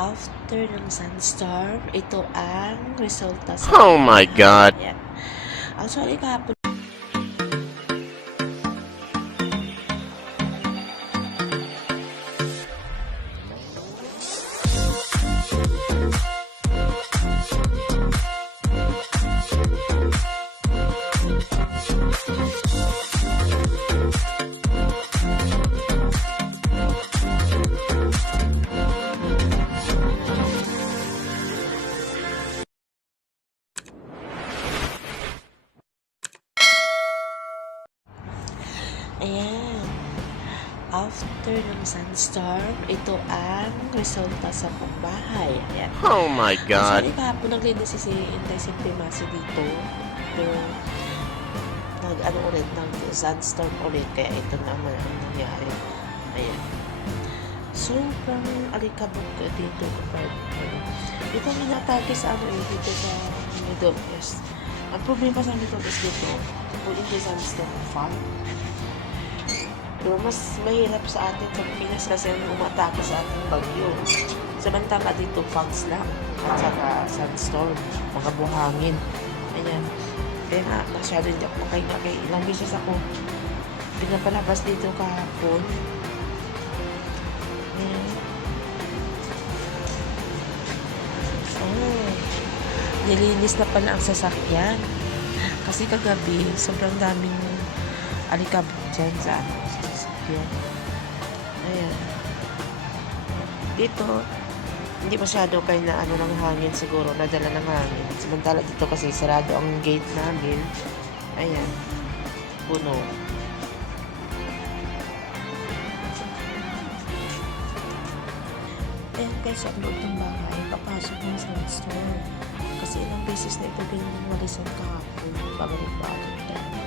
After ng sandstorm, ito ang resulta sa Oh my God. Ayan. Actually, kahapon ayan. After ng sandstorm, ito ang resulta sa pagbahay. Ayan. Oh my God. Actually, kahapon naglinis si Inday Simpimasi dito. Pero, ulit, nag-sandstorm ulit. Kaya ito naman ang nangyari. Ayan. Sobrang alikabok dito kapag ito ang inatake sa dito sa Middle East. Ang problema sa Middle East dito, pwede siya sandstorm fog. Pero mas mahirap sa atin sa Pilipinas kasi umatake sa ating bagyo. Samantala dito, fogs lang. At saka sandstorm, mga buhangin. Ayan. Kaya nga, masyado hindi ako makahinga. Kaya ilang beses ako pinapalabas dito kahapon. Ayan. Oh, nilinis na pala ang sasakyan. Kasi kagabi, sobrang daming alikabok dyan sa sasakyan. Ayan. Dito, hindi masyado kayo na ng hangin siguro, nadala ng hangin. Samantala dito kasi sarado ang gate namin. Ayan. Puno. Ayan guys, sa loob ng bahay, papasok ng sandstorm. Kasi ilang beses na ito pinwalisan kahapon. Pagalibagot tayo.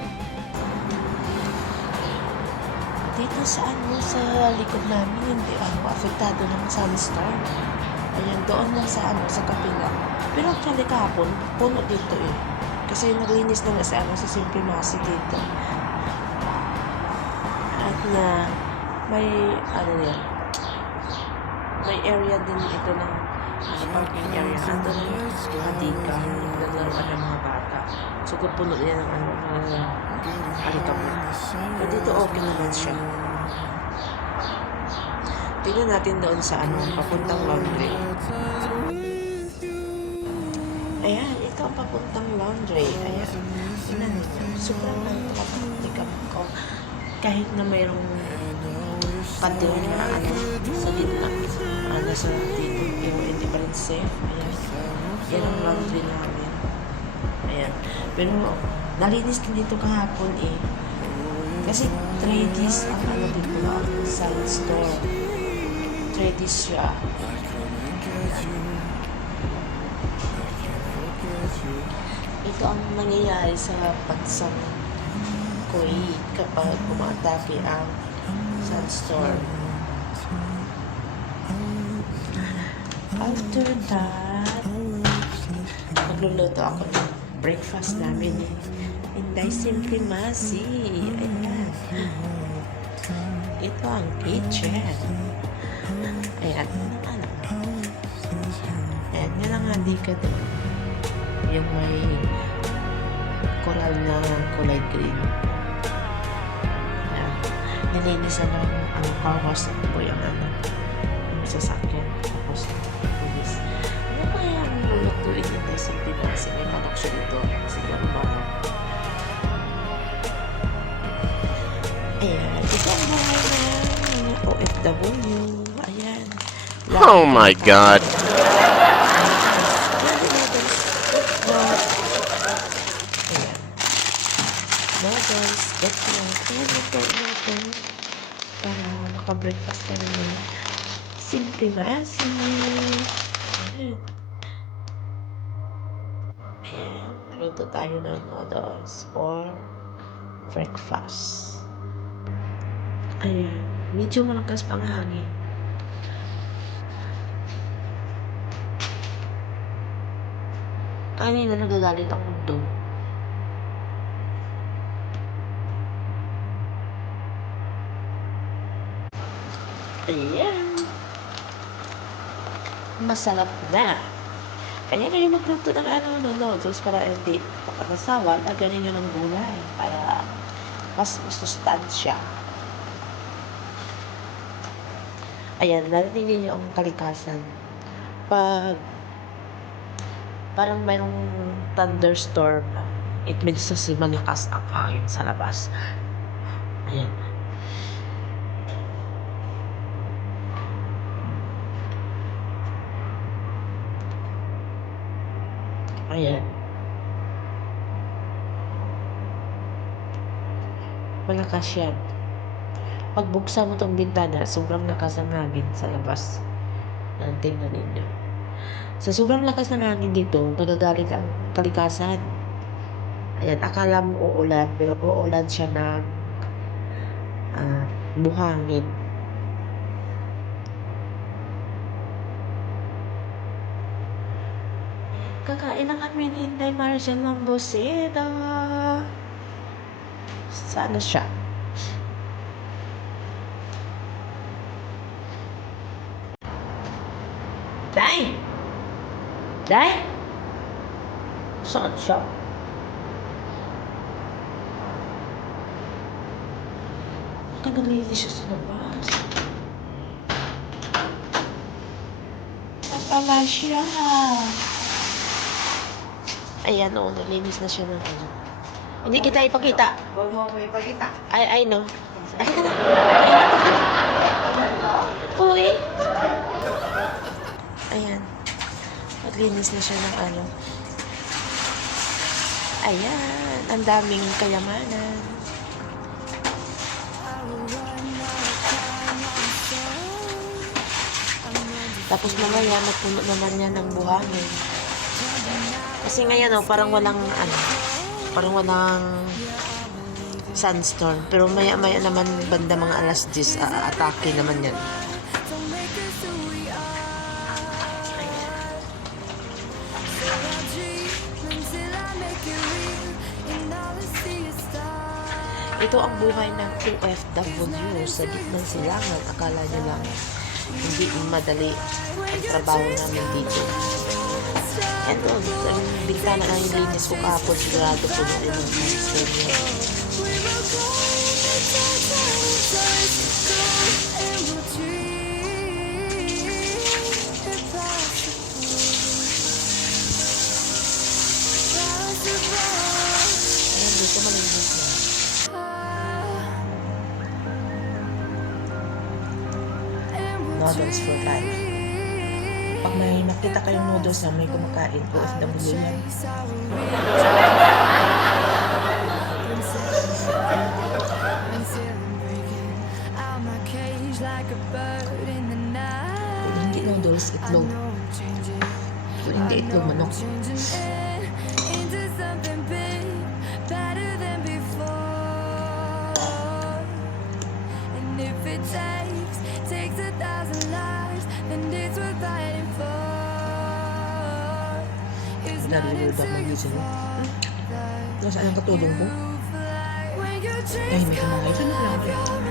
Dito sa likod namin, hindi apektado ng sandstorm. Ayan, doon lang sa kapila. Pero actually kahapon, puno dito eh. Kasi naglinis na nga sa Simpimasi dito. At na, may area din ito ng parking area. Ando ng hadika, naglaruan ng mga bata. So, kung puno yan ng alikabok. Pero dito okay naman siya. Tingnan natin doon sa papuntang laundry. Ayan, ito ang papuntang laundry. Ayan. Tingnan niyo. Sobrang alikabok ko. Kahit na mayroong padding na sa gitna. Nasa dito. Pero hindi pa rin safe. Ayan. Yan ang laundry namin. Ayan. Pero nalinis din dito kahapon eh. Kasi 3 days ang dito na side store. 3 days siya. Ito ang nangyayari sa bansang Kuwait kapag umatake ang sandstorm. After that, magluluto ako ng breakfast namin. Inday Simpimasi. Ayan. Ito ang kitchen. Ayan. Ayan. Yan ang hadika doon. Yung may coral na kulay green. Ayan. Nilinisan ng car wash na po yung sasakyan. Tapos, pulis. Ano kaya ang lulutuin Inday Simpimasi? May manok siya dito. Siguro manok. Ayan, ito ang bahay na OFW. Ayan. Oh my God. Ayan. Noodles, eggplant. Ayan, ito. Para makabreakfast ka naman. Simpimasi. Ayan. Ayan. Luto tayo ng noodles for breakfast. Ayan. Medyo malakas pang hangin. Kanina nagagalit ang mundo. Ayan. masarap na. Kaya kayo magluto ng noodles para hindi makakasawa. Lagyan ninyo ng gulay para mas masustansya. Ayan, narinig ninyo ang kalikasan. Pag parang mayroong thunderstorm, it means na si malakas ang hangin sa labas. Ayan. Ayan. Malakas yan. Pag buksan mo tong bintana, sobrang lakas ng hangin sa labas. Ayan, tingnan ninyo. Sa sobrang lakas ng hangin dito, nagagalit ang kalikasan. Ayan, akala mo uulan, pero uulan siya ng buhangin. Kakain na kami ni Inday Marcial ng Buseta. Sana siya. Day! Day! Saan siya? Naglilinis siya sa labas. Napala siya. Ayan o, nalinis na siya ng ano. Hindi kita ipakita. Huwag mo ako ipakita. Ay, no. Ay, ka na. Uy. Ayan. Naglinis na siya ng ano. Ayan. Ang daming kayamanan. Tapos mamaya, napuno naman niya ng buhangin. Kasi ngayon, parang walang sunstorm. Pero maya-maya naman, banda mga alas 10, atake naman yan. Ito ang buhay ng OFW sa gitnang silangan. Akala nyo lang hindi madali ang trabaho namin dito. And doon, ang bintana na yung linis ko kahapon, sigurado po na yung monster niya. Ayan, dito malinis na. Noodles for life. Pag may nakita kayong noodles na may kumakain, OFW yan. Kung hindi noodles, itlog. Kung hindi itlog, manok. Takes 1,000 lives, then it's worth fighting for. It's not Nalulod ako ng gising. Nasaan ang katulong ko? when you Ay, may kumain. Saan na lang?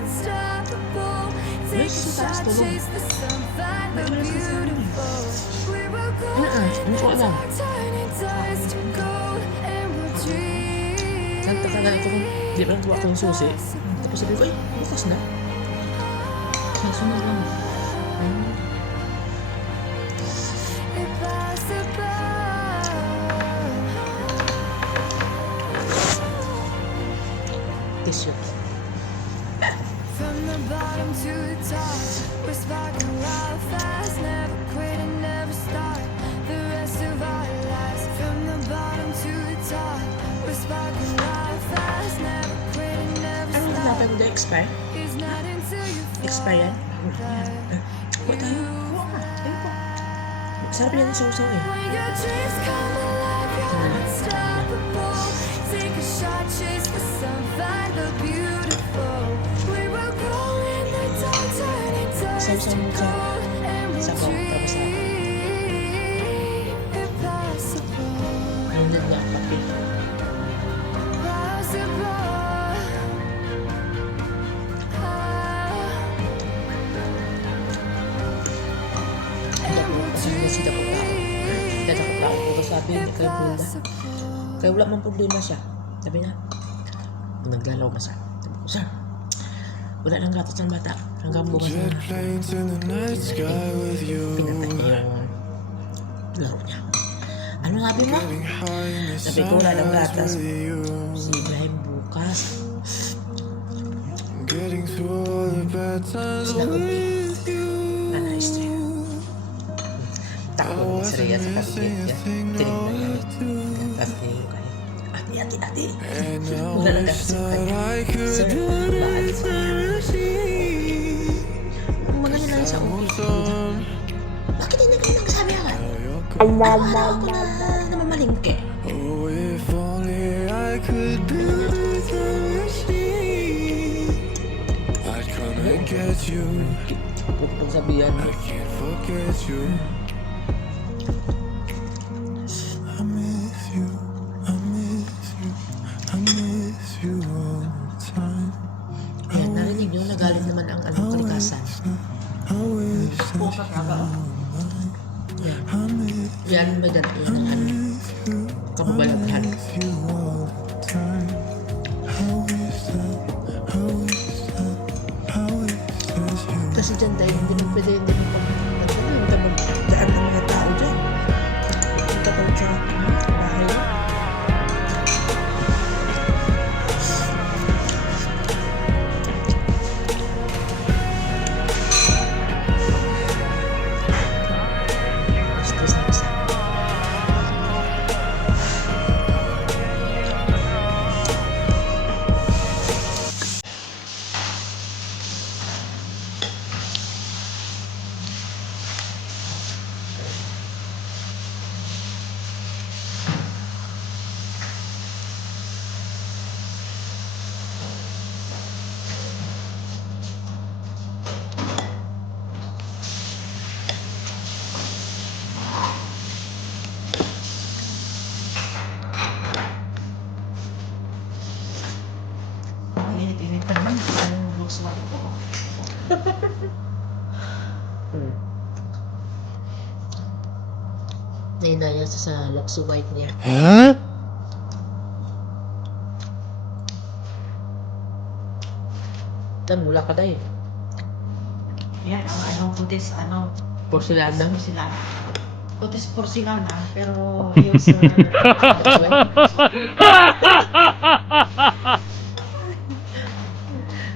unstoppable. Wala sa taas tulong. Chase the sun, find the Wala sa saan. beautiful. We will go Ano ko alam? turning dust to gold and we'll dream. Saan tatagal ito kung di ba nagawa ko yung susi? Tapos sabi ko, ay, bukas na. Sunod lang. Tissue. From the bottom to the top, we're sparking wild fast, never quit and never stop. The rest of our lives. From the bottom to the top, we're sparking wild fast, never quit and never Ano stop. hanapin mo dahil expire? It's not until you Expire yan? Kuha tayo. Kuha ka. Ayun po. Sarap yan yung sausaw eh. when your dreams come alive, you're unstoppable. Take a shot, chase the sun, find the beautiful. We will go in the dark, turning dust Sausaw to mo sa gold, and we'll sabaw. Tapos na. dream impossible. Nunod na ang kape. Possible. Hindi ako kasi Pero sabi niya kay Bulda. Kaya wala mang problema siya. Sabi niya, naglalaw ba siya? Sabi ko, sir, wala lang gatas ng bata. Hanggang bukas na. Pinatay niya yung laro niya. Ano sabi mo? Sabi ko, wala lang gatas. Si Ibrahim bukas. Sila ko na stress. Takbo ni Sreya sa kapit niya. Tinignan niya. Tapos niya yung kanya. Ate. Wala lang gatas yung kanya. Sir, bakit sa kung magaling lang sa office, bakit hindi kayo nagsabi agad? Araw-araw ako na namamalingke. Oh, if only I could build a machine, I'd come and get you. Huwag pang sabihan mo. I can't forget you. I miss you, I miss you, I miss you all the time. Yan, narinig nyo, nagalit naman ang kalikasan. I wish that Puka ka ba? Yan. I miss Yan, may dala yan ng kababalaghan. you all the time. I wish that you. Kasi dyan dahil hindi mo pwede hindi mo magdaan ng mga tao dyan. Punta pa sa bahay mo. Stress na isa. Init-init pa naman. Anong looks mo ito? Nainaya sa lakso white niya. Huh? Dan mula ka dahil. Yan, ang putis, Porcelana. porcelana. Putis porcelana, pero yung sa...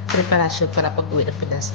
Preparasyon para pag-uwi ng Pinas.